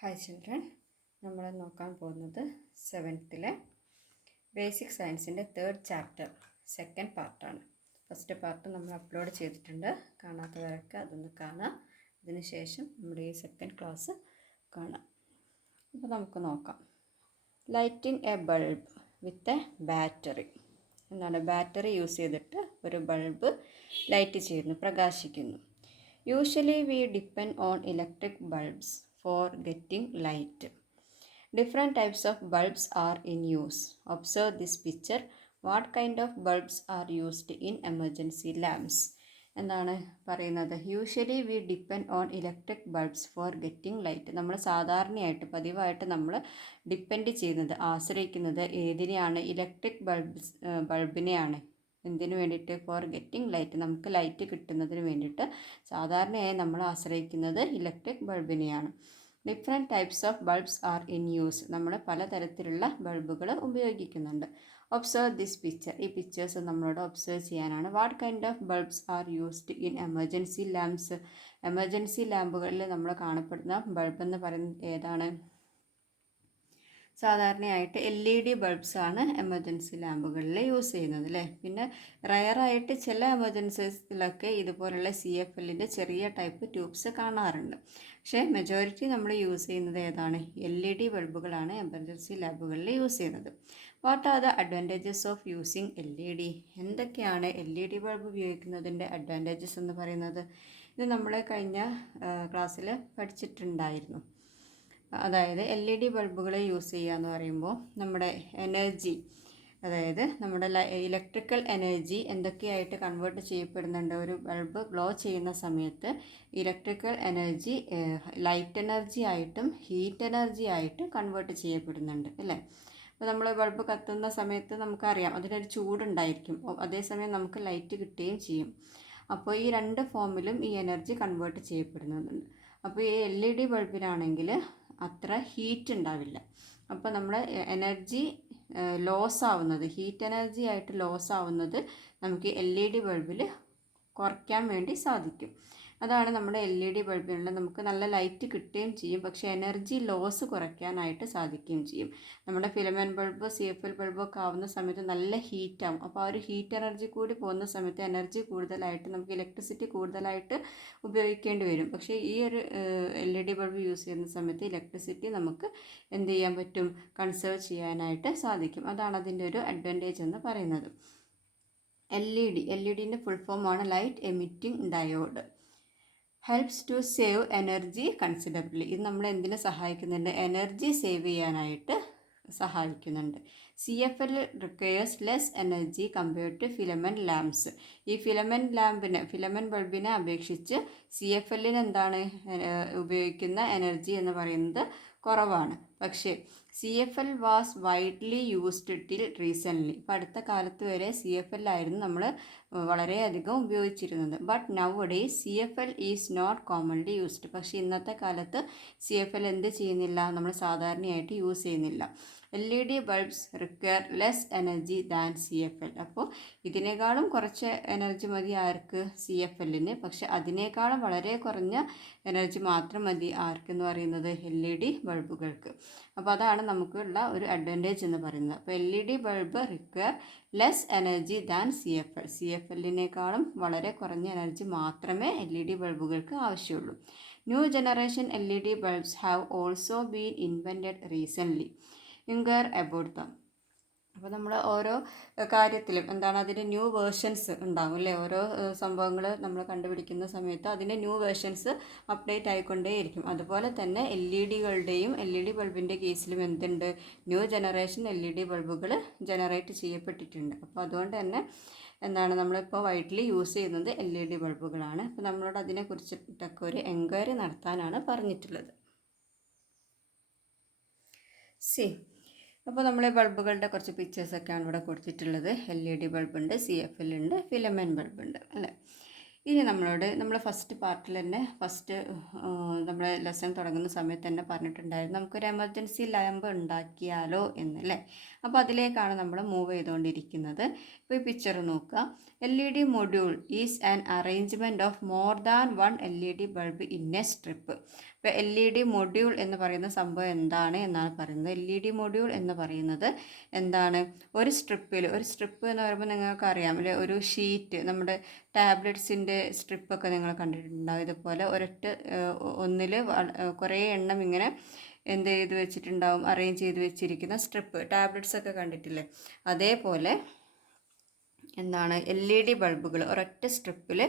Hi children, നമ്മൾ നോക്കാൻ പോകുന്നത് 7th ബേസിക് സയൻസിൻ്റെ 3rd ചാപ്റ്റർ സെക്കൻഡ് പാർട്ടാണ്. ഫസ്റ്റ് പാർട്ട് നമ്മൾ അപ്ലോഡ് ചെയ്തിട്ടുണ്ട്. കാണാത്തവരൊക്കെ അതൊന്ന് കാണാം. അതിനുശേഷം നമ്മുടെ ഈ സെക്കൻഡ് ക്ലാസ് കാണാം. അപ്പോൾ നമുക്ക് നോക്കാം. Lighting A bulb with a battery. എന്താണ് ബാറ്ററി യൂസ് ചെയ്തിട്ട് ഒരു ബൾബ് ലൈറ്റ് ചെയ്യുന്നു, പ്രകാശിക്കുന്നു. Usually we depend on electric bulbs for getting light. Different types of bulbs are in use. Observe this picture. What kind of bulbs are used in emergency lamps? എന്താണ് പറയുന്നത്? Usually we depend on electric bulbs four getting light. നമ്മൾ സാധാരണയായിട്ട് പതിവായിട്ട് നമ്മൾ depend ചെയ്യുന്നത്, ആശ്രയിക്കുന്നത് ഏതിനെയാണ്? Electric ബൾബിനെയാണ്. എന്തിനു വേണ്ടിയിട്ട്? ഫോർ ഗെറ്റിംഗ് ലൈറ്റ്, നമുക്ക് ലൈറ്റ് കിട്ടുന്നതിന് വേണ്ടിയിട്ട് സാധാരണയായി നമ്മൾ ആശ്രയിക്കുന്നത് ഇലക്ട്രിക് ബൾബിനെയാണ്. Different types of bulbs are in use. നമ്മൾ പലതരത്തിലുള്ള ബൾബുകൾ ഉപയോഗിക്കുന്നുണ്ട്. Observe this picture. ഈ പിക്ചേഴ്സ് നമ്മളോട് ഒബ്സർവ് ചെയ്യാനാണ്. What kind of bulbs are used in emergency lamps. Emergency ലാമ്പുകളിൽ നമ്മൾ കാണപ്പെടുന്ന ബൾബ് എന്ന് പറയുന്നത് ഏതാണ്? സാധാരണയായിട്ട് LED ബൾബ്സ് ആണ് എമർജൻസി ലാമ്പുകളിൽ യൂസ് ചെയ്യുന്നത് അല്ലേ. പിന്നെ റയറായിട്ട് ചില എമർജൻസീസിലൊക്കെ ഇതുപോലുള്ള CFLൻ്റെ ചെറിയ ടൈപ്പ് ട്യൂബ്സ് കാണാറുണ്ട്. പക്ഷേ മെജോറിറ്റി നമ്മൾ യൂസ് ചെയ്യുന്നത് ഏതാണ്? LED ബൾബുകളാണ് എമർജൻസി ലാമ്പുകളിൽ യൂസ് ചെയ്യുന്നത്. What are the advantages of using LED? എന്തൊക്കെയാണ് LED ബൾബ് ഉപയോഗിക്കുന്നതിൻ്റെ അഡ്വാൻറ്റേജസ് എന്ന് പറയുന്നത്? ഇത് നമ്മൾ കഴിഞ്ഞ ക്ലാസ്സിൽ പഠിച്ചിട്ടുണ്ടായിരുന്നു. അതായത് LED ബൾബുകൾ യൂസ് ചെയ്യുക എന്ന് പറയുമ്പോൾ നമ്മുടെ എനർജി, അതായത് നമ്മുടെ ഇലക്ട്രിക്കൽ എനർജി എന്തൊക്കെയായിട്ട് കൺവേർട്ട് ചെയ്യപ്പെടുന്നുണ്ട്? ഒരു ബൾബ് ഗ്ലോ ചെയ്യുന്ന സമയത്ത് ഇലക്ട്രിക്കൽ എനർജി ലൈറ്റ് എനർജി ആയിട്ടും ഹീറ്റ് എനർജി ആയിട്ടും കൺവേർട്ട് ചെയ്യപ്പെടുന്നുണ്ട് അല്ലേ. അപ്പോൾ നമ്മൾ ബൾബ് കത്തുന്ന സമയത്ത് നമുക്കറിയാം അതിനൊരു ചൂടുണ്ടായിരിക്കും, അതേസമയം നമുക്ക് ലൈറ്റ് കിട്ടുകയും ചെയ്യും. അപ്പോൾ ഈ രണ്ട് ഫോമിലും ഈ എനർജി കൺവേർട്ട് ചെയ്യപ്പെടുന്നുണ്ട്. അപ്പോൾ ഈ LED ബൾബിനാണെങ്കിൽ അത്ര ഹീറ്റ് ഉണ്ടാവില്ല. അപ്പോൾ നമ്മുടെ എനർജി ലോസ് ആവുന്നത്, ഹീറ്റ് എനർജി ആയിട്ട് ലോസ് ആവുന്നത് നമുക്ക് LED ബൾബിൽ കുറയ്ക്കാൻ വേണ്ടി സാധിക്കും. അതാണ് നമ്മുടെ LED ബൾബിനുള്ള നമുക്ക് നല്ല ലൈറ്റ് കിട്ടുകയും ചെയ്യും, പക്ഷേ എനർജി ലോസ് കുറയ്ക്കാനായിട്ട് സാധിക്കുകയും ചെയ്യും. നമ്മുടെ ഫിലമെൻറ്റ് ബൾബ് CFL ബൾബൊക്കെ ആവുന്ന സമയത്ത് നല്ല ഹീറ്റാവും. അപ്പോൾ ആ ഒരു ഹീറ്റ് എനർജി കൂടി പോകുന്ന സമയത്ത് എനർജി കൂടുതലായിട്ട് നമുക്ക് ഇലക്ട്രിസിറ്റി കൂടുതലായിട്ട് ഉപയോഗിക്കേണ്ടി വരും. പക്ഷേ ഈ ഒരു LED ബൾബ് യൂസ് ചെയ്യുന്ന സമയത്ത് ഇലക്ട്രിസിറ്റി നമുക്ക് എന്ത് ചെയ്യാൻ പറ്റും? കൺസേർവ് ചെയ്യാനായിട്ട് സാധിക്കും. അതാണ് അതിൻ്റെ ഒരു അഡ്വാൻറ്റേജ് എന്ന് പറയുന്നത്. LEDൻ്റെ ഫുൾ ഫോമാണ് light emitting diode. Helps to save energy considerably. ഇത് നമ്മൾ എന്തിനെ സഹായിക്കുന്നുണ്ട്? എനർജി സേവ് ചെയ്യാനായിട്ട് സഹായിക്കുന്നുണ്ട്. CFL requires less energy compared to filament lamps. ഈ ഫിലമെൻറ്റ് ബൾബിനെ അപേക്ഷിച്ച് CFLന് എന്താണ് ഉപയോഗിക്കുന്ന എനർജി എന്ന് പറയുന്നത് കുറവാണ്. പക്ഷേ CFL was widely used till recently. ഇപ്പോൾ അടുത്ത കാലത്ത് വരെ CFL ആയിരുന്നു നമ്മൾ വളരെയധികം ഉപയോഗിച്ചിരുന്നത്. But nowadays CFL is not commonly used. പക്ഷേ ഇന്നത്തെ കാലത്ത് CFL എന്ത് ചെയ്യുന്നില്ല? നമ്മൾ സാധാരണയായിട്ട് യൂസ് ചെയ്യുന്നില്ല. LED bulbs require less energy than CFL. അപ്പോൾ ഇതിനേക്കാളും കുറച്ച് എനർജി മതി ആർക്ക്? CFLന്. പക്ഷെ അതിനേക്കാളും വളരെ കുറഞ്ഞ എനർജി മാത്രം മതി ആർക്കെന്ന് പറയുന്നത്? LED ബൾബുകൾക്ക്. അപ്പോൾ അതാണ് നമുക്കുള്ള ഒരു അഡ്വാൻറ്റേജ് എന്ന് പറയുന്നത്. അപ്പോൾ LED bulb require less energy than CFL. CFLനേക്കാളും വളരെ കുറഞ്ഞ എനർജി മാത്രമേ LED ബൾബുകൾക്ക് ആവശ്യമുള്ളൂ. New generation LED bulbs have also been invented recently. Inquire about them. അപ്പോൾ നമ്മൾ ഓരോ കാര്യത്തിലും എന്താണ് അതിൻ്റെ ന്യൂ വേർഷൻസ് ഉണ്ടാകും അല്ലേ. ഓരോ സംഭവങ്ങൾ നമ്മൾ കണ്ടുപിടിക്കുന്ന സമയത്ത് അതിൻ്റെ ന്യൂ വേർഷൻസ് അപ്ഡേറ്റ് ആയിക്കൊണ്ടേയിരിക്കും. അതുപോലെ തന്നെ LEDകളുടെയും LED ബൾബിൻ്റെ കേസിലും എന്തുണ്ട്? ന്യൂ ജനറേഷൻ LED ബൾബുകൾ ജനറേറ്റ് ചെയ്യപ്പെട്ടിട്ടുണ്ട്. അപ്പോൾ അതുകൊണ്ട് തന്നെ എന്താണ് നമ്മളിപ്പോൾ വൈഡ്ലി യൂസ് ചെയ്യുന്നത് LED ബൾബുകളാണ്. അപ്പോൾ നമ്മളോട് അതിനെക്കുറിച്ചിട്ടൊക്കെ ഒരു എൻക്വയറി നടത്താനാണ് പറഞ്ഞിട്ടുള്ളത്. അപ്പോൾ നമ്മൾ ബൾബുകളുടെ കുറച്ച് പിക്ചേഴ്സൊക്കെയാണ് ഇവിടെ കൊടുത്തിട്ടുള്ളത്. LED ബൾബുണ്ട്, CFL ഉണ്ട്, ഫിലമെൻറ്റ് ബൾബുണ്ട് അല്ലേ. ഇനി നമ്മൾ ഫസ്റ്റ് പാർട്ടിൽ തന്നെ നമ്മൾ ലെസൺ തുടങ്ങുന്ന സമയത്ത് തന്നെ പറഞ്ഞിട്ടുണ്ടായിരുന്നു നമുക്കൊരു എമർജൻസി ലാമ്പ് ഉണ്ടാക്കിയാലോ എന്നല്ലേ. അപ്പോൾ അതിലേക്കാണ് നമ്മൾ മൂവ് ചെയ്തുകൊണ്ടിരിക്കുന്നത്. ഇപ്പോൾ ഈ പിക്ചർ നോക്കുക. LED module is an arrangement of more than one LED bulb in A strip. ഇപ്പോൾ LED മൊഡ്യൂൾ എന്ന് പറയുന്ന സംഭവം എന്താണ് എന്നാണ് പറയുന്നത്. LED മൊഡ്യൂൾ എന്ന് പറയുന്നത് എന്താണ്, ഒരു സ്ട്രിപ്പ് എന്ന് പറയുമ്പോൾ നിങ്ങൾക്കറിയാം അല്ലേ, ഒരു ഷീറ്റ്, നമ്മുടെ ടാബ്ലറ്റ്സിൻ്റെ സ്ട്രിപ്പൊക്കെ നിങ്ങൾ കണ്ടിട്ടുണ്ടാവും. ഇതുപോലെ ഒന്നിൽ കുറേ എണ്ണം ഇങ്ങനെ എന്ത് ചെയ്ത് വെച്ചിട്ടുണ്ടാവും, അറേഞ്ച് ചെയ്ത് വെച്ചിരിക്കുന്ന സ്ട്രിപ്പ്, ടാബ്ലറ്റ്സ് ഒക്കെ കണ്ടിട്ടില്ലേ. അതേപോലെ എന്താണ് LED ബൾബുകൾ, ഒരൊറ്റ സ്ട്രിപ്പിൽ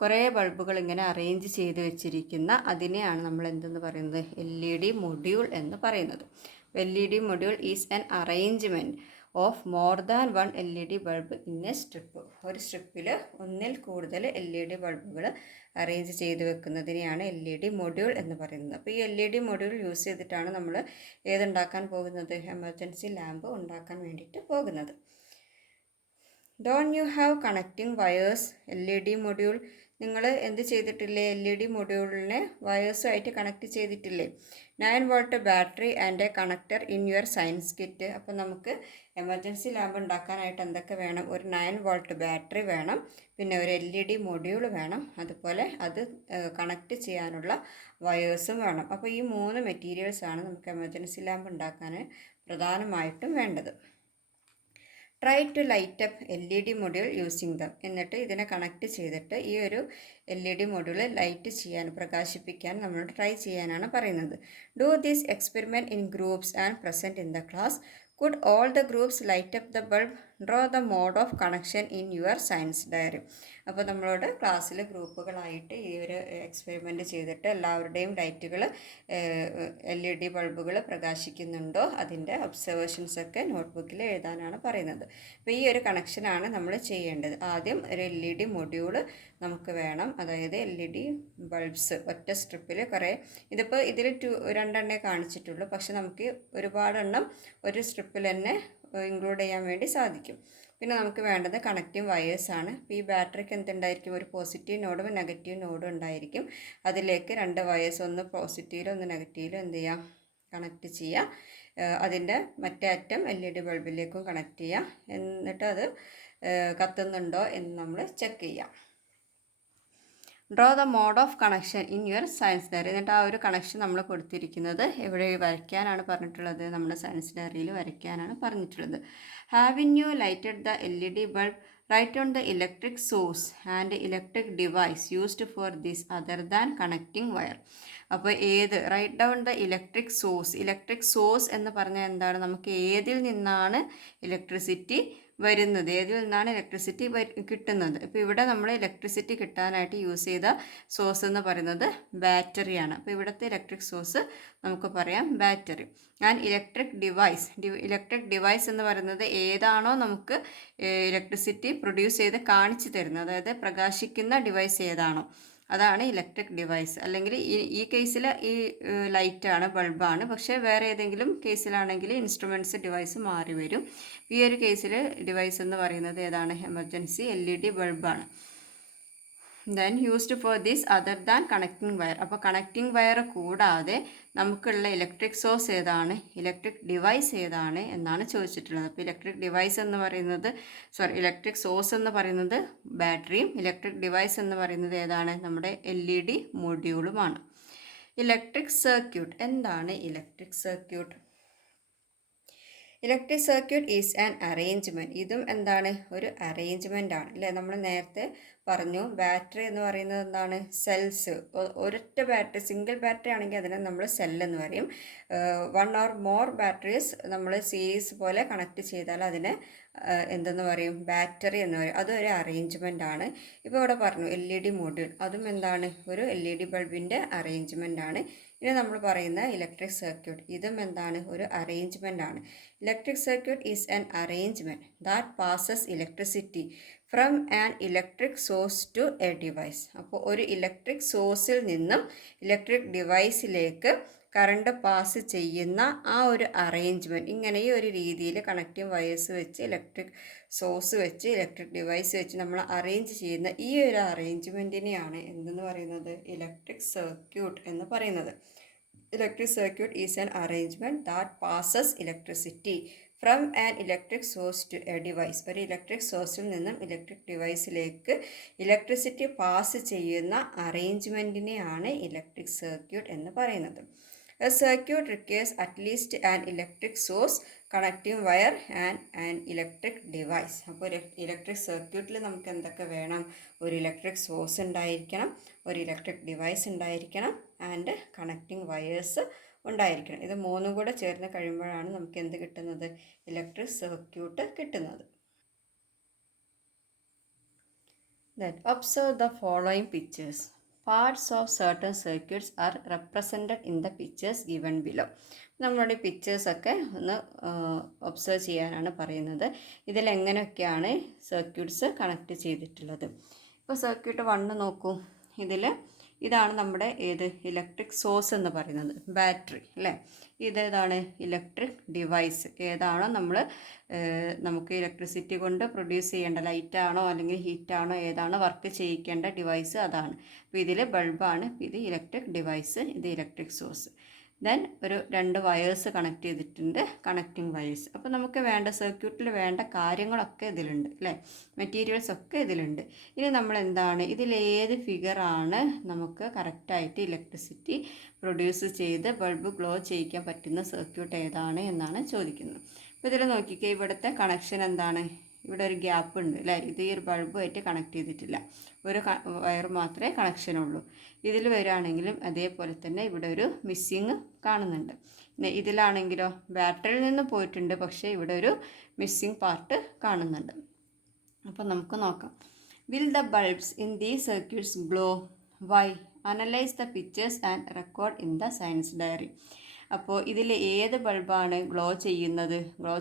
കുറേ ബൾബുകൾ ഇങ്ങനെ അറേഞ്ച് ചെയ്ത് വെച്ചിരിക്കുന്ന അതിനെയാണ് നമ്മൾ എന്തെന്ന് പറയുന്നത്, LED മൊഡ്യൂൾ എന്ന് പറയുന്നത്. LED module is an arrangement of more than one LED bulb in A strip. ഒരു സ്ട്രിപ്പിൽ ഒന്നിൽ കൂടുതൽ LED ബൾബുകൾ അറേഞ്ച് ചെയ്ത് വെക്കുന്നതിനെയാണ് LED മൊഡ്യൂൾ എന്ന് പറയുന്നത്. അപ്പോൾ ഈ LED മൊഡ്യൂൾ യൂസ് ചെയ്തിട്ടാണ് നമ്മൾ ഏതുണ്ടാക്കാൻ പോകുന്നത്, എമർജൻസി ലാമ്പ് ഉണ്ടാക്കാൻ വേണ്ടിയിട്ട് പോകുന്നത്. Don't you have connecting wires LED module? നിങ്ങൾ എന്ത് ചെയ്തിട്ടില്ലേ, LED മൊഡ്യൂളിനെ വയേഴ്സുമായിട്ട് കണക്ട് ചെയ്തിട്ടില്ലേ. 9 volt battery and a connector in your science kit. അപ്പോൾ നമുക്ക് എമർജൻസി ലാമ്പ് ഉണ്ടാക്കാനായിട്ട് എന്തൊക്കെ വേണം, ഒരു 9 വോൾട്ട് ബാറ്ററി വേണം, പിന്നെ ഒരു LED മൊഡ്യൂൾ വേണം, അതുപോലെ അത് കണക്ട് ചെയ്യാനുള്ള വയേഴ്സും വേണം. അപ്പോൾ ഈ 3 മെറ്റീരിയൽസാണ് നമുക്ക് എമർജൻസി ലാമ്പ് ഉണ്ടാക്കാൻ പ്രധാനമായിട്ടും വേണ്ടത്. Try to light up LED module using them. എന്നിട്ട് ഇതിനെ കണക്ട് ചെയ്തിട്ട് ഈ ഒരു LED മൊഡ്യൂൾ ലൈറ്റ് ചെയ്യാൻ, പ്രകാശിപ്പിക്കാൻ നമ്മളോട് ട്രൈ ചെയ്യാനാണ് പറയുന്നത്. Do this experiment in groups and present in the class. Could all the groups light up the bulb? Draw the mode of connection in your science diary. അപ്പോൾ നമ്മളോട് ക്ലാസ്സിൽ ഗ്രൂപ്പുകളായിട്ട് ഈ ഒരു experiment ചെയ്തിട്ട് എല്ലാവരുടെയും ലൈറ്റുകൾ LED ബൾബുകൾ പ്രകാശിക്കുന്നുണ്ടോ അതിൻ്റെ ഒബ്സർവേഷൻസൊക്കെ നോട്ട്ബുക്കിൽ എഴുതാനാണ് പറയുന്നത്. അപ്പോൾ ഈ ഒരു കണക്ഷനാണ് നമ്മൾ ചെയ്യേണ്ടത്. ആദ്യം ഒരു LED മൊഡ്യൂൾ നമുക്ക് വേണം, അതായത് LED ബൾബ്സ് ഒറ്റ സ്ട്രിപ്പിൽ കുറേ, ഇതിപ്പോൾ ഇതിൽ 2 കാണിച്ചിട്ടുള്ളൂ, പക്ഷെ നമുക്ക് ഒരുപാടെണ്ണം ഒരു സ്ട്രിപ്പിൽ തന്നെ ഇൻക്ലൂഡ് ചെയ്യാൻ വേണ്ടി സാധിക്കും. പിന്നെ നമുക്ക് വേണ്ടത് കണക്റ്റിംഗ് വയേഴ്സാണ്. അപ്പോൾ ഈ ബാറ്ററിക്ക് എന്തുണ്ടായിരിക്കും, ഒരു പോസിറ്റീവ് നോഡും നെഗറ്റീവ് നോഡും ഉണ്ടായിരിക്കും. അതിലേക്ക് 2 വയേഴ്സ്, ഒന്ന് പോസിറ്റീവിലും ഒന്ന് നെഗറ്റീവിലും എന്ത് ചെയ്യാം, കണക്റ്റ് ചെയ്യാം. അതിൻ്റെ മറ്റേ അറ്റം LED ബൾബിലേക്കും കണക്ട് ചെയ്യാം. എന്നിട്ട് അത് കത്തുന്നുണ്ടോ എന്ന് നമ്മൾ ചെക്ക് ചെയ്യാം. Draw the mode of connection in your science diary. എന്നിട്ട് ആ ഒരു കണക്ഷൻ നമ്മൾ കൊടുത്തിരിക്കുന്നത് എവിടെ വരയ്ക്കാനാണ് പറഞ്ഞിട്ടുള്ളത്, നമ്മുടെ സയൻസ് ഡയറിയിൽ വരയ്ക്കാനാണ് പറഞ്ഞിട്ടുള്ളത്. Have you lighted the LED bulb? Write on the electric source and electric device used for this other than connecting wire. അപ്പോൾ write down the electric source എന്ന് പറഞ്ഞാൽ എന്താണ്, നമുക്ക് ഏതിൽ നിന്നാണ് ഇലക്ട്രിസിറ്റി വരുന്നത്, ഏതിൽ നിന്നാണ് ഇലക്ട്രിസിറ്റി കിട്ടുന്നത്. ഇപ്പോൾ ഇവിടെ നമ്മൾ ഇലക്ട്രിസിറ്റി കിട്ടാനായിട്ട് യൂസ് ചെയ്ത സോഴ്സ് എന്ന് പറയുന്നത് ബാറ്ററിയാണ്. അപ്പോൾ ഇവിടുത്തെ ഇലക്ട്രിക് സോഴ്സ് നമുക്ക് പറയാം ബാറ്ററി. ആൻഡ് ഇലക്ട്രിക് ഡിവൈസ് എന്ന് പറയുന്നത് ഏതാണോ നമുക്ക് ഇലക്ട്രിസിറ്റി പ്രൊഡ്യൂസ് ചെയ്ത് കാണിച്ചു തരുന്നത്, അതായത് പ്രകാശിക്കുന്ന ഡിവൈസ് ഏതാണോ അതാണ് ഇലക്ട്രിക് ഡിവൈസ്. അല്ലെങ്കിൽ ഈ കേസിൽ ഈ ലൈറ്റാണ്, ബൾബാണ്. പക്ഷേ വേറെ ഏതെങ്കിലും കേസിലാണെങ്കിൽ ഇൻസ്ട്രുമെൻറ്റ്സ് ഡിവൈസ് മാറി വരും. ഈ ഒരു കേസിൽ ഡിവൈസ് എന്ന് പറയുന്നത് ഏതാണ്, എമർജൻസി LED ബൾബാണ്. Then used for this other than connecting wire. അപ്പോൾ കണക്റ്റിംഗ് വയർ കൂടാതെ നമുക്കുള്ള ഇലക്ട്രിക് സോഴ്സ് ഏതാണ്, ഇലക്ട്രിക് ഡിവൈസ് ഏതാണ് എന്നാണ് ചോദിച്ചിട്ടുള്ളത്. അപ്പോൾ ഇലക്ട്രിക് സോഴ്സ് എന്ന് പറയുന്നത് ബാറ്ററിയും ഇലക്ട്രിക് ഡിവൈസ് എന്ന് പറയുന്നത് ഏതാണ്, നമ്മുടെ LED മൊഡ്യൂളുമാണ്. Electric circuit. എന്താണ് electric circuit? Electric circuit is an arrangement. ഇതും എന്താണ്, ഒരു അറേഞ്ച്മെൻ്റ് ആണ് അല്ലേ. നമ്മൾ നേരത്തെ പറഞ്ഞു ബാറ്ററി എന്ന് പറയുന്നത് എന്താണ്, സെൽസ്. ഒരൊറ്റ ബാറ്ററി, സിംഗിൾ ബാറ്ററി ആണെങ്കിൽ അതിനെ നമ്മൾ സെല്ലെന്ന് പറയും. 1 or more ബാറ്ററീസ് നമ്മൾ സീരീസ് പോലെ കണക്ട് ചെയ്താൽ അതിനെ എന്തെന്ന് പറയും, ബാറ്ററി എന്ന് പറയും. അതൊരു അറേഞ്ച്മെൻ്റ് ആണ്. ഇപ്പോൾ ഇവിടെ പറഞ്ഞു LED മൊഡ്യൂൾ, അതും എന്താണ്, ഒരു LED ബൾബിൻ്റെ അറേഞ്ച്മെൻ്റ് ആണ്. ഇനി നമ്മൾ പറയുന്ന ഇലക്ട്രിക് സർക്യൂട്ട്, ഇതും എന്താണ്, ഒരു അറേഞ്ച്മെൻ്റ് ആണ്. Electric circuit is an arrangement that passes electricity from an electric source to a device. അപ്പോൾ ഒരു ഇലക്ട്രിക് സോഴ്സിൽ നിന്നും ഇലക്ട്രിക് ഡിവൈസിലേക്ക് കറണ്ട് പാസ് ചെയ്യുന്ന ആ ഒരു അറേഞ്ച്മെൻറ്റ്, ഇങ്ങനെ ഈ ഒരു രീതിയിൽ കണക്റ്റിംഗ് വയേഴ്സ് വെച്ച് ഇലക്ട്രിക് സോഴ്സ് വെച്ച് ഇലക്ട്രിക് ഡിവൈസ് വെച്ച് നമ്മൾ അറേഞ്ച് ചെയ്യുന്ന ഈ ഒരു അറേഞ്ച്മെൻറ്റിനെയാണ് എന്തെന്ന് പറയുന്നത്, ഇലക്ട്രിക് സർക്യൂട്ട് എന്ന് പറയുന്നത്. Electric circuit is an arrangement that passes electricity from an electric source to a device. ഒരു ഇലക്ട്രിക് സോഴ്സിൽ നിന്നും ഇലക്ട്രിക് ഡിവൈസിലേക്ക് ഇലക്ട്രിസിറ്റി പാസ് ചെയ്യുന്ന അറേഞ്ച്മെൻറ്റിനെയാണ് ഇലക്ട്രിക് സർക്യൂട്ട് എന്ന് പറയുന്നത്. A circuit requires at least an electric source, connecting wire and an electric device. അപ്പോൾ electric സർക്യൂട്ടിൽ നമുക്ക് എന്തൊക്കെ വേണം, ഒരു ഇലക്ട്രിക് സോഴ്സ് ഉണ്ടായിരിക്കണം, ഒരു ഇലക്ട്രിക് ഡിവൈസ് ഉണ്ടായിരിക്കണം, ആൻഡ് കണക്റ്റിംഗ് വയേഴ്സ് ഉണ്ടായിരിക്കണം. ഇത് മൂന്നും കൂടെ ചേർന്ന് കഴിയുമ്പോഴാണ് നമുക്ക് എന്ത് കിട്ടുന്നത്, ഇലക്ട്രിക് സർക്യൂട്ട് കിട്ടുന്നത്. Then observe the following pictures. Parts of certain circuits are represented in the pictures given below. നമ്മളുടെ പിക്ചേഴ്സൊക്കെ ഒന്ന് ഒബ്സർവ് ചെയ്യാനാണ് പറയുന്നത്. ഇതിലെങ്ങനെയൊക്കെയാണ് സർക്യൂട്ട്സ് കണക്ട് ചെയ്തിട്ടുള്ളത്. ഇപ്പോൾ സർക്യൂട്ട് 1 നോക്കൂ. ഇതാണ് നമ്മുടെ ഇലക്ട്രിക് സോഴ്സ് എന്ന് പറയുന്നത്, ബാറ്ററി അല്ലേ. ഇതേതാണ് ഇലക്ട്രിക് ഡിവൈസ്, ഏതാണോ നമുക്ക് ഇലക്ട്രിസിറ്റി കൊണ്ട് പ്രൊഡ്യൂസ് ചെയ്യേണ്ട, ലൈറ്റാണോ അല്ലെങ്കിൽ ഹീറ്റാണോ ഏതാണോ വർക്ക് ചെയ്യിക്കേണ്ട ഡിവൈസ് അതാണ്. അപ്പോൾ ഇതിൽ ബൾബാണ്, ഇത് ഇലക്ട്രിക് ഡിവൈസ്, ഇത് ഇലക്ട്രിക് സോഴ്സ്. ദെൻ ഒരു 2 വയേഴ്സ് കണക്ട് ചെയ്തിട്ടുണ്ട്, കണക്റ്റിംഗ് വയേഴ്സ്. അപ്പോൾ നമുക്ക് വേണ്ട സർക്യൂട്ടിൽ വേണ്ട കാര്യങ്ങളൊക്കെ ഇതിലുണ്ട് അല്ലേ, മെറ്റീരിയൽസ് ഒക്കെ ഇതിലുണ്ട്. ഇനി നമ്മൾ എന്താണ്, ഇതിലേത് ഫിഗറാണ് നമുക്ക് കറക്റ്റായിട്ട് ഇലക്ട്രിസിറ്റി പ്രൊഡ്യൂസ് ചെയ്ത് ബൾബ് ഗ്ലോ ചെയ്യിക്കാൻ പറ്റുന്ന സർക്യൂട്ട് ഏതാണ് എന്നാണ് ചോദിക്കുന്നത്. അപ്പോൾ ഇതിൽ നോക്കിക്കേ, ഇവിടുത്തെ കണക്ഷൻ എന്താണ്, ഇവിടെ ഒരു ഗ്യാപ്പ് ഉണ്ട് അല്ലേ, ഇത് ഈ ഒരു ബൾബുമായിട്ട് കണക്ട് ചെയ്തിട്ടില്ല, ഒരു വയർ മാത്രമേ കണക്ഷനുള്ളൂ. ഇതിൽ വരികയാണെങ്കിലും അതേപോലെ തന്നെ ഇവിടെ ഒരു മിസ്സിങ് കാണുന്നുണ്ട്. ഇതിലാണെങ്കിലോ ബാറ്ററിയിൽ നിന്ന് പോയിട്ടുണ്ട്, പക്ഷേ ഇവിടെ ഒരു മിസ്സിങ് പാർട്ട് കാണുന്നുണ്ട്. അപ്പോൾ നമുക്ക് നോക്കാം. Will the bulbs in these circuits glow? Why? Analyse the pictures and record in the science diary. അപ്പോൾ ഇതിൽ ഏത് ബൾബാണ് ഗ്ലോ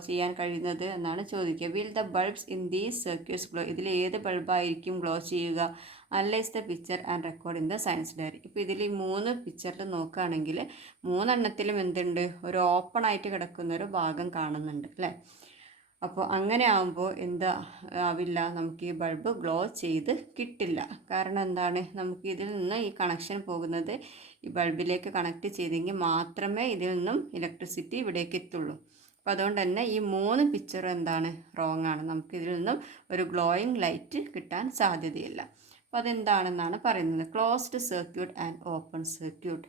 ചെയ്യാൻ കഴിയുന്നത് എന്നാണ് ചോദിക്കുക. Will the bulbs in these circuits glow? ഇതിൽ ഏത് ബൾബായിരിക്കും ഗ്ലോ ചെയ്യുക? Analyse the picture and record in the science diary. ഇപ്പോൾ ഇതിൽ ഈ 3 പിക്ചറിൽ നോക്കുകയാണെങ്കിൽ 3 എണ്ണത്തിലും എന്തുണ്ട്, ഒരു ഓപ്പൺ ആയിട്ട് കിടക്കുന്ന ഒരു ഭാഗം കാണുന്നുണ്ട് അല്ലേ. അപ്പോൾ അങ്ങനെ ആകുമ്പോൾ ആവില്ല, നമുക്ക് ഈ ബൾബ് ഗ്ലോ ചെയ്ത് കിട്ടില്ല. കാരണം എന്താണ്, നമുക്ക് ഇതിൽ നിന്ന് ഈ കണക്ഷൻ പോകുന്നത് ഈ ബൾബിലേക്ക് കണക്ട് ചെയ്തെങ്കിൽ മാത്രമേ ഇതിൽ നിന്നും ഇലക്ട്രിസിറ്റി ഇവിടേക്ക് എത്തുള്ളൂ. അപ്പോൾ അതുകൊണ്ട് തന്നെ ഈ 3 പിക്ചറും എന്താണ്, റോങ് ആണ്. നമുക്ക് ഇതിൽ നിന്നും ഒരു ഗ്ലോയിങ് ലൈറ്റ് കിട്ടാൻ സാധ്യതയില്ല. അപ്പോൾ അതെന്താണെന്നാണ് പറയുന്നത്. Closed circuit and open circuit.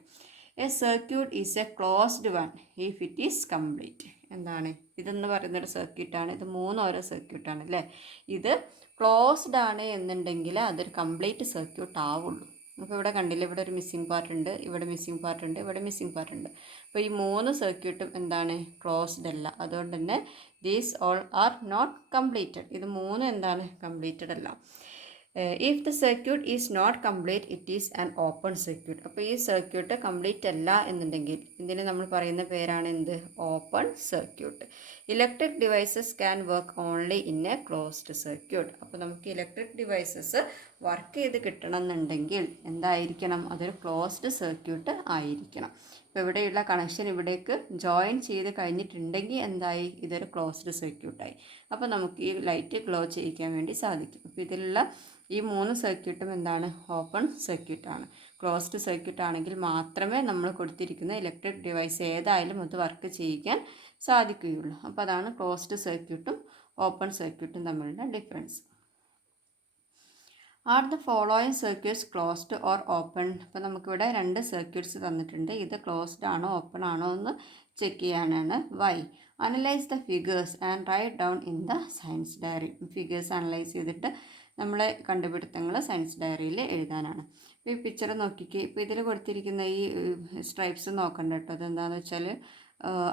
A circuit is A closed one if it is complete. എന്താണ് ഇതെന്ന് പറയുന്നൊരു സർക്യൂട്ടാണ്. ഇത് 3 ഓരോ സർക്യൂട്ടാണ് അല്ലേ. ഇത് ക്ലോസ്ഡ് ആണ് എന്നുണ്ടെങ്കിൽ അതൊരു കംപ്ലീറ്റ് സർക്യൂട്ട് ആവുള്ളൂ. അപ്പോൾ ഇവിടെ കണ്ടില്ല, ഇവിടെ ഒരു മിസ്സിങ് പാർട്ട് ഉണ്ട്, ഇവിടെ മിസ്സിങ് പാർട്ട് ഉണ്ട്, ഇവിടെ മിസ്സിങ് പാർട്ട് ഉണ്ട്. അപ്പോൾ ഈ 3 സർക്യൂട്ടും എന്താണ്, ക്ലോസ്ഡ് അല്ല. അതുകൊണ്ട് തന്നെ these all are not completed. ഇത് 3 എന്താണ്, കംപ്ലീറ്റഡ് അല്ല. If the circuit is not complete it is an open circuit. അപ്പോൾ ഈ സർക്യൂട്ട് കംപ്ലീറ്റ് അല്ല എന്നുണ്ടെങ്കിൽ ഇതിന് നമ്മൾ പറയുന്ന പേരാണ് എന്ത്, open circuit. Electric devices can work only in A closed circuit. അപ്പോൾ നമുക്ക് ഇലക്ട്രിക് ഡിവൈസസ് വർക്ക് ചെയ്ത് കിട്ടണം എന്നുണ്ടെങ്കിൽ എന്തായിരിക്കണം, അതൊരു ക്ലോസ്ഡ് സർക്യൂട്ട് ആയിരിക്കണം. ഇപ്പോൾ ഇവിടെയുള്ള കണക്ഷൻ ഇവിടേക്ക് ജോയിൻ ചെയ്ത് കഴിഞ്ഞിട്ടുണ്ടെങ്കിൽ എന്തായി, ഇതൊരു ക്ലോസ്ഡ് സർക്യൂട്ടായി. അപ്പോൾ നമുക്ക് ഈ ലൈറ്റ് ഗ്ലോ ചെയ്യിക്കാൻ വേണ്ടി സാധിക്കും. അപ്പോൾ ഇതിലുള്ള ഈ 3 സർക്യൂട്ടും എന്താണ്, ഓപ്പൺ സർക്യൂട്ടാണ്. ക്ലോസ്ഡ് സർക്യൂട്ട് ആണെങ്കിൽ മാത്രമേ നമ്മൾ കൊടുത്തിരിക്കുന്ന ഇലക്ട്രിക് ഡിവൈസ് ഏതായാലും അത് വർക്ക് ചെയ്യിക്കാൻ സാധിക്കുകയുള്ളൂ. അപ്പോൾ അതാണ് ക്ലോസ്ഡ് സർക്യൂട്ടും ഓപ്പൺ സർക്യൂട്ടും തമ്മിലുള്ള difference. Are the following circuits closed or open? അപ്പോൾ നമുക്കിവിടെ 2 സർക്യൂട്ട്സ് തന്നിട്ടുണ്ട്. ഇത് ക്ലോസ്ഡ് ആണോ ഓപ്പൺ ആണോ എന്ന് ചെക്ക് ചെയ്യാനാണ്. Why? Analyse the figures and write down in the science diary. Figures analyse ചെയ്തിട്ട് നമ്മളെ കണ്ടുപിടുത്തങ്ങൾ സയൻസ് ഡയറിയിൽ എഴുതാനാണ്. ഇപ്പോൾ ഈ പിക്ചർ നോക്കിക്കേ. ഇപ്പോൾ ഇതിൽ കൊടുത്തിരിക്കുന്ന ഈ സ്ട്രൈപ്സ് നോക്കണ്ട കേട്ടോ. അതെന്താണെന്ന് വെച്ചാൽ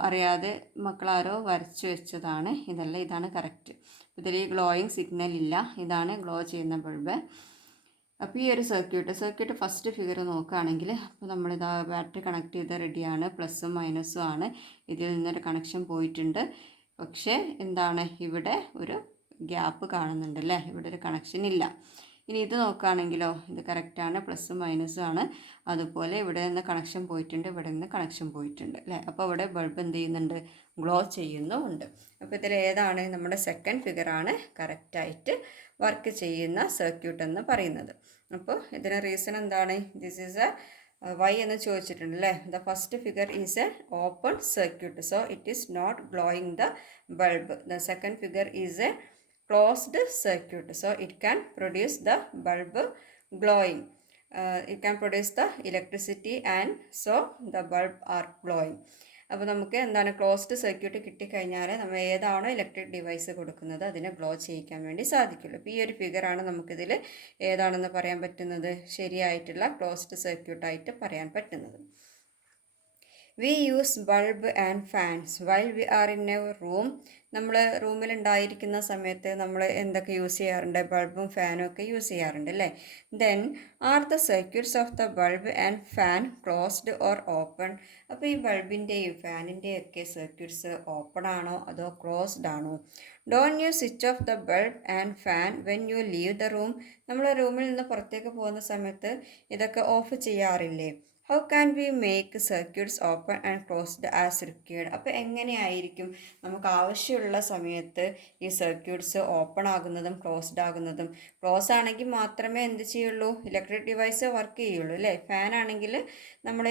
അറിയാതെ മക്കളാരോ വരച്ചു വെച്ചതാണ്. ഇതാണ് കറക്റ്റ്. ഇതിൽ ഈ ഗ്ലോയിങ് സിഗ്നൽ ഇല്ല. ഇതാണ് ഗ്ലോ ചെയ്യുന്ന ബൾബ്. അപ്പോൾ ഈ ഒരു സർക്യൂട്ട് ഫസ്റ്റ് ഫിഗർ നോക്കുകയാണെങ്കിൽ അപ്പോൾ നമ്മളിതാ ബാറ്ററി കണക്ട് ചെയ്ത് റെഡിയാണ്. പ്ലസും മൈനസും ആണ്. ഇതിൽ നിന്നൊരു കണക്ഷൻ പോയിട്ടുണ്ട്. പക്ഷേ എന്താണ്, ഇവിടെ ഒരു ഗ്യാപ്പ് കാണുന്നുണ്ട് അല്ലേ, ഇവിടെ ഒരു കണക്ഷൻ ഇല്ല. ഇനി ഇത് നോക്കുകയാണെങ്കിലോ, ഇത് കറക്റ്റാണ്, പ്ലസ്സും മൈനസും ആണ്. അതുപോലെ ഇവിടെ നിന്ന് കണക്ഷൻ പോയിട്ടുണ്ട്, ഇവിടെ നിന്ന് കണക്ഷൻ പോയിട്ടുണ്ട് അല്ലേ. അപ്പോൾ ഇവിടെ ബൾബ് എന്ത് ചെയ്യുന്നുണ്ട്, ഗ്ലോ ചെയ്യുന്നുമുണ്ട്. അപ്പോൾ ഇതിൽ ഏതാണ് നമ്മുടെ സെക്കൻഡ് ഫിഗറാണ് കറക്റ്റായിട്ട് വർക്ക് ചെയ്യുന്ന സർക്യൂട്ട് എന്ന് പറയുന്നത്. അപ്പോൾ ഇതിന് റീസൺ എന്താണ്, ദിസ് ഈസ് എ വൈ എന്ന് ചോദിച്ചിട്ടുണ്ട് അല്ലേ. The first figure is a open circuit, so it is not glowing the bulb. The second figure is a closed circuit, so it can produce the bulb glowing. It can produce the electricity and so the bulb are glowing. അപ്പോൾ നമുക്ക് എന്താണ്, closed circuit കിട്ടിക്കഴിഞ്ഞാൽ നമ്മൾ ഏതാണോ electric device കൊടുക്കുന്നത് അതിനെ glow ചെയ്യിക്കാൻ വേണ്ടി സാധിക്കുള്ളൂ. അപ്പോൾ ഈ ഒരു ഫിഗറാണ് നമുക്കിതിൽ ഏതാണെന്ന് പറയാൻ പറ്റുന്നത്, ശരിയായിട്ടുള്ള ക്ലോസ്ഡ് സർക്യൂട്ടായിട്ട് പറയാൻ പറ്റുന്നത്. We use bulb and fans while we are in a room. നമ്മൾ റൂമിലുണ്ടായിരിക്കുന്ന സമയത്ത് നമ്മൾ എന്തൊക്കെ യൂസ് ചെയ്യാറുണ്ട്, ബൾബും ഫാനും ഒക്കെ യൂസ് ചെയ്യാറുണ്ട് അല്ലേ. Then are the circuits of the bulb and fan closed or open. അപ്പോൾ ഈ ബൾബിൻ്റെയും ഫാനിൻ്റെയും ഒക്കെ സർക്യൂട്ട്സ് ഓപ്പൺ ആണോ അതോ ക്ലോസ്ഡ് ആണോ. Don't you switch off the bulb and fan when you leave the room. നമ്മൾ റൂമിൽ നിന്ന് പുറത്തേക്ക് പോകുന്ന സമയത്ത് ഇതൊക്കെ ഓഫ് ചെയ്യാറില്ലേ. How can we make circuits open and closed as required. അപ്പോൾ എങ്ങനെയായിരിക്കും നമുക്ക് ആവശ്യമുള്ള സമയത്ത് ഈ സർക്യൂട്ട്സ് ഓപ്പൺ ആകുന്നതും ക്ലോസ്ഡ് ആകുന്നതും. ക്ലോസ് ആണെങ്കിൽ മാത്രമേ എന്ത് ചെയ്യുള്ളൂ, ഇലക്ട്രിക് ഡിവൈസ് വർക്ക് ചെയ്യുള്ളൂ അല്ലേ. ഫാൻ ആണെങ്കിൽ നമ്മൾ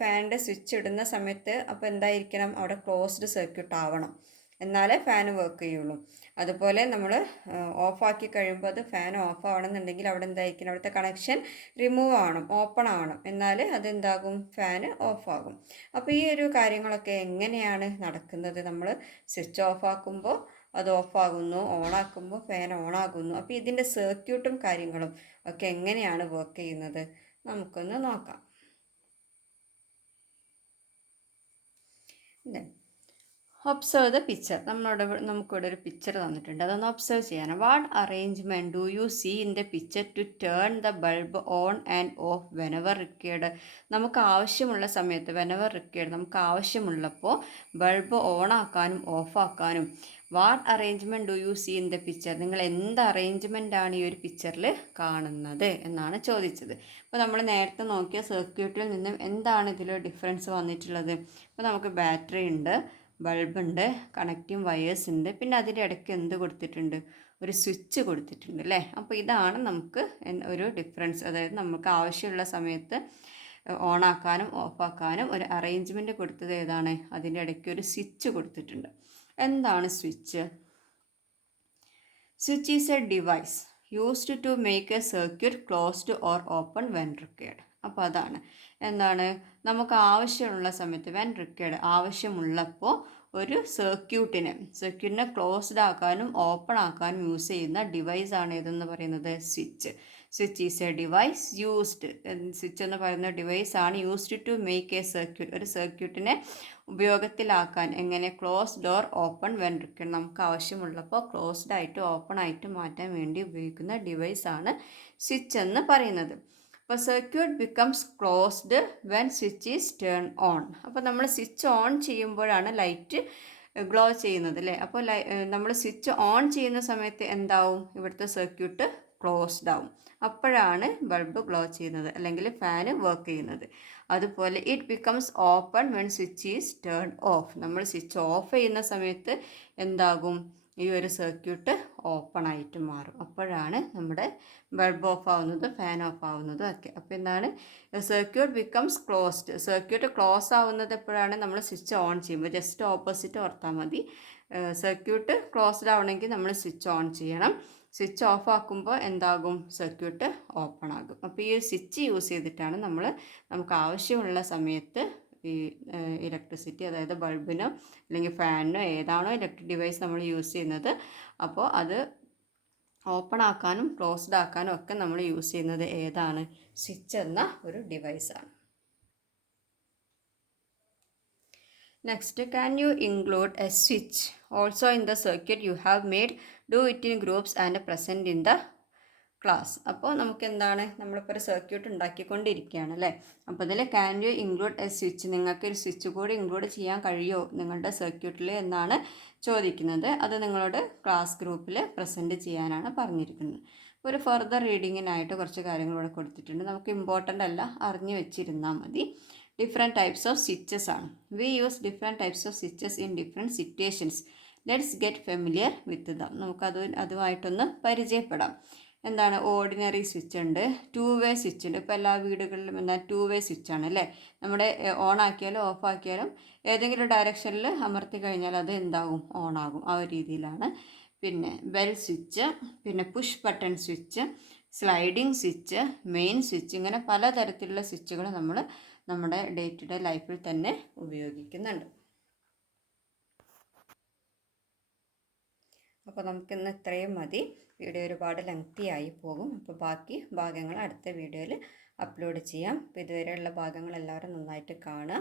ഫാനിൻ്റെ സ്വിച്ച് ഇടുന്ന സമയത്ത് അപ്പോൾ എന്തായിരിക്കണം, അവിടെ ക്ലോസ്ഡ് സർക്യൂട്ട് ആവണം, എന്നാലേ ഫാൻ വർക്ക് ചെയ്യുള്ളൂ. അതുപോലെ നമ്മൾ ഓഫാക്കി കഴിയുമ്പോൾ അത് ഫാൻ ഓഫ് ആവണമെന്നുണ്ടെങ്കിൽ അവിടെ എന്തായിരിക്കണം, അവിടുത്തെ കണക്ഷൻ റിമൂവ് ആവണം, ഓപ്പൺ ആവണം, എന്നാൽ അതെന്താകും, ഫാന് ഓഫാകും. അപ്പോൾ ഈ ഒരു കാര്യങ്ങളൊക്കെ എങ്ങനെയാണ് നടക്കുന്നത്, നമ്മൾ സ്വിച്ച് ഓഫ് ആക്കുമ്പോൾ അത് ഓഫാകുന്നു, ഓണാക്കുമ്പോൾ ഫാൻ ഓണാകുന്നു. അപ്പോൾ ഇതിൻ്റെ സർക്യൂട്ടും കാര്യങ്ങളും ഒക്കെ എങ്ങനെയാണ് വർക്ക് ചെയ്യുന്നത് നമുക്കൊന്ന് നോക്കാം. Observe the picture. നമുക്കിവിടെ ഒരു പിക്ചർ തന്നിട്ടുണ്ട്, അതൊന്ന് ഒബ്സർവ് ചെയ്യണം. What arrangement do you see in the picture to turn the bulb on and off whenever required. നമുക്ക് ആവശ്യമുള്ള സമയത്ത്, വെനവർ റിക്വയർഡ് നമുക്ക് ആവശ്യമുള്ളപ്പോൾ ബൾബ് ഓണാക്കാനും ഓഫാക്കാനും. What arrangement do you see in the picture, നിങ്ങൾ എന്ത് അറേഞ്ച്മെൻറ്റാണ് ഈ ഒരു പിക്ചറിൽ കാണുന്നത് എന്നാണ് ചോദിച്ചത്. അപ്പോൾ നമ്മൾ നേരത്തെ നോക്കിയ സർക്യൂട്ടിൽ നിന്നും എന്താണ് ഇതിൽ ഡിഫറൻസ് വന്നിട്ടുള്ളത്. അപ്പോൾ നമുക്ക് ബാറ്ററി ഉണ്ട്, ബൾബുണ്ട്, കണക്റ്റിംഗ് വയേഴ്സ് ഉണ്ട്, പിന്നെ അതിൻ്റെ ഇടയ്ക്ക് എന്ത് കൊടുത്തിട്ടുണ്ട്, ഒരു സ്വിച്ച് കൊടുത്തിട്ടുണ്ട് അല്ലേ. അപ്പോൾ ഇതാണ് നമുക്ക് ഒരു ഡിഫറൻസ്. അതായത് നമുക്ക് ആവശ്യമുള്ള സമയത്ത് ഓണാക്കാനും ഓഫാക്കാനും ഒരു അറേഞ്ച്മെൻറ്റ് കൊടുത്തത് ഏതാണ്, അതിൻ്റെ ഇടയ്ക്ക് ഒരു സ്വിച്ച് കൊടുത്തിട്ടുണ്ട്. എന്താണ് switch? Switch is a device used to make a circuit closed or open when required. അപ്പോൾ അതാണ് എന്താണ്, നമുക്ക് ആവശ്യമുള്ള സമയത്ത്, വെൻ റിക്വയർഡ് ആവശ്യമുള്ളപ്പോൾ ഒരു സർക്യൂട്ടിനെ ക്ലോസ്ഡ് ആക്കാനും ഓപ്പൺ ആക്കാനും യൂസ് ചെയ്യുന്ന ഡിവൈസാണ് ഏതെന്ന് പറയുന്നത്, switch. Switch is a device used, switch എന്ന് പറയുന്ന ഡിവൈസാണ് used to make a circuit, ഒരു സർക്യൂട്ടിനെ ഉപയോഗത്തിലാക്കാൻ. എങ്ങനെ, closed or open when required, നമുക്ക് ആവശ്യമുള്ളപ്പോൾ ക്ലോസ്ഡ് ആയിട്ട് ഓപ്പൺ ആയിട്ട് മാറ്റാൻ വേണ്ടി ഉപയോഗിക്കുന്ന ഡിവൈസാണ് സ്വിച്ച് എന്ന് പറയുന്നത്. അപ്പോൾ circuit becomes closed when switch is turn on. അപ്പോൾ നമ്മൾ സ്വിച്ച് ഓൺ ചെയ്യുമ്പോഴാണ് ലൈറ്റ് ഗ്ലോ ചെയ്യുന്നത് അല്ലേ. അപ്പോൾ നമ്മൾ സ്വിച്ച് ഓൺ ചെയ്യുന്ന സമയത്ത് എന്താവും, ഇവിടുത്തെ സർക്യൂട്ട് ക്ലോസ്ഡ് ആവും, അപ്പോഴാണ് ബൾബ് ഗ്ലോ ചെയ്യുന്നത് അല്ലെങ്കിൽ ഫാന് വർക്ക് ചെയ്യുന്നത്. അതുപോലെ it becomes open when switch is turn of. നമ്മൾ സ്വിച്ച് ഓഫ് ചെയ്യുന്ന സമയത്ത് എന്താകും, ഈ ഒരു സർക്യൂട്ട് ഓപ്പൺ ആയിട്ട് മാറും, അപ്പോഴാണ് നമ്മുടെ ബൾബ് ഓഫ് ആവുന്നതും ഫാൻ ഓഫ് ആവുന്നതും ഒക്കെ. അപ്പോൾ എന്താണ്, circuit becomes closed. Circuit close ആവുന്നത് എപ്പോഴാണ്, നമ്മൾ സ്വിച്ച് ഓൺ ചെയ്യുമ്പോൾ. ജസ്റ്റ് ഓപ്പോസിറ്റ് ഓർത്താൽ മതി. സർക്യൂട്ട് ക്ലോസ്ഡ് ആവണമെങ്കിൽ നമ്മൾ സ്വിച്ച് ഓൺ ചെയ്യണം, സ്വിച്ച് ഓഫ് ആക്കുമ്പോൾ എന്താകും, സർക്യൂട്ട് ഓപ്പൺ ആകും. അപ്പോൾ ഈ സ്വിച്ച് യൂസ് ചെയ്തിട്ടാണ് നമുക്ക് ആവശ്യമുള്ള സമയത്ത് ഈ ഇലക്ട്രിസിറ്റി, അതായത് ബൾബിനോ അല്ലെങ്കിൽ ഫാനിനോ ഏതാണോ ഇലക്ട്രിക് ഡിവൈസ് നമ്മൾ യൂസ് ചെയ്യുന്നത്, അപ്പോൾ അത് ഓപ്പൺ ആക്കാനും ക്ലോസ്ഡ് ആക്കാനും ഒക്കെ നമ്മൾ യൂസ് ചെയ്യുന്നത് ഏതാണ്, സ്വിച്ച് എന്ന ഒരു ഡിവൈസാണ്. Next, can you include a switch also in the circuit you have made? Do it in groups and present in the class. അപ്പോൾ നമുക്ക് എന്താണ്, നമ്മളിപ്പോൾ ഒരു സർക്യൂട്ട് ഉണ്ടാക്കിക്കൊണ്ടിരിക്കുകയാണ് അല്ലേ. അപ്പോൾ ഇതിൽ can you include A switch, നിങ്ങൾക്ക് ഒരു സ്വിച്ച് കൂടി ഇൻക്ലൂഡ് ചെയ്യാൻ കഴിയുമോ നിങ്ങളുടെ സർക്യൂട്ടിൽ എന്നാണ് ചോദിക്കുന്നത്. അത് നിങ്ങളോട് ക്ലാസ് ഗ്രൂപ്പിൽ പ്രസൻറ്റ് ചെയ്യാനാണ് പറഞ്ഞിരിക്കുന്നത്. ഒരു ഫർദർ റീഡിങ്ങിനായിട്ട് കുറച്ച് കാര്യങ്ങൾ ഇവിടെ കൊടുത്തിട്ടുണ്ട്. നമുക്ക് ഇമ്പോർട്ടൻ്റ് അല്ല, അറിഞ്ഞു വെച്ചിരുന്നാൽ മതി. ഡിഫറെൻറ്റ് ടൈപ്സ് ഓഫ് സ്വിച്ചസ് ആണ്. We use different types of switches in different situations. Let's get familiar with them. അതുമായിട്ടൊന്ന് പരിചയപ്പെടാം. എന്താണ്, ഓർഡിനറി സ്വിച്ച് ഉണ്ട്, 2 വേ സ്വിച്ച് ഉണ്ട്. ഇപ്പോൾ എല്ലാ വീടുകളിലും എന്താ 2 വേ സ്വിച്ചാണ് അല്ലേ. നമ്മുടെ ഓൺ ആക്കിയാലും ഓഫ് ആക്കിയാലും ഏതെങ്കിലും ഡയറക്ഷനിൽ അമർത്തി കഴിഞ്ഞാൽ അത് എന്താകും, ഓൺ ആകും. ആ ഒരു രീതിയിലാണ്. പിന്നെ ബെൽ സ്വിച്ച്, പിന്നെ push button switch, sliding switch, main switch, ഇങ്ങനെ പലതരത്തിലുള്ള സ്വിച്ചുകൾ നമ്മൾ നമ്മുടെ ഡേ ടു ഡേ ലൈഫിൽ തന്നെ ഉപയോഗിക്കുന്നുണ്ട്. അപ്പോൾ നമുക്കിന്ന് ഇത്രയും മതി. വീഡിയോ ഒരുപാട് ലെങ്തി ആയി പോകും. അപ്പോൾ ബാക്കി ഭാഗങ്ങൾ അടുത്ത വീഡിയോയിൽ അപ്ലോഡ് ചെയ്യാം. അപ്പോൾ ഇതുവരെയുള്ള ഭാഗങ്ങൾ എല്ലാവരും നന്നായിട്ട് കാണുക,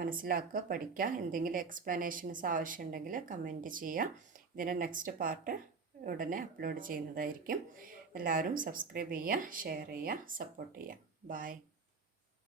മനസ്സിലാക്കുക, പഠിക്കുക. എന്തെങ്കിലും എക്സ്പ്ലനേഷൻസ് ആവശ്യമുണ്ടെങ്കിൽ കമൻറ്റ് ചെയ്യുക. ഇതിൻ്റെ നെക്സ്റ്റ് പാർട്ട് ഉടനെ അപ്ലോഡ് ചെയ്യുന്നതായിരിക്കും. എല്ലാവരും സബ്സ്ക്രൈബ് ചെയ്യുക, ഷെയർ ചെയ്യുക, സപ്പോർട്ട് ചെയ്യുക. ബൈ.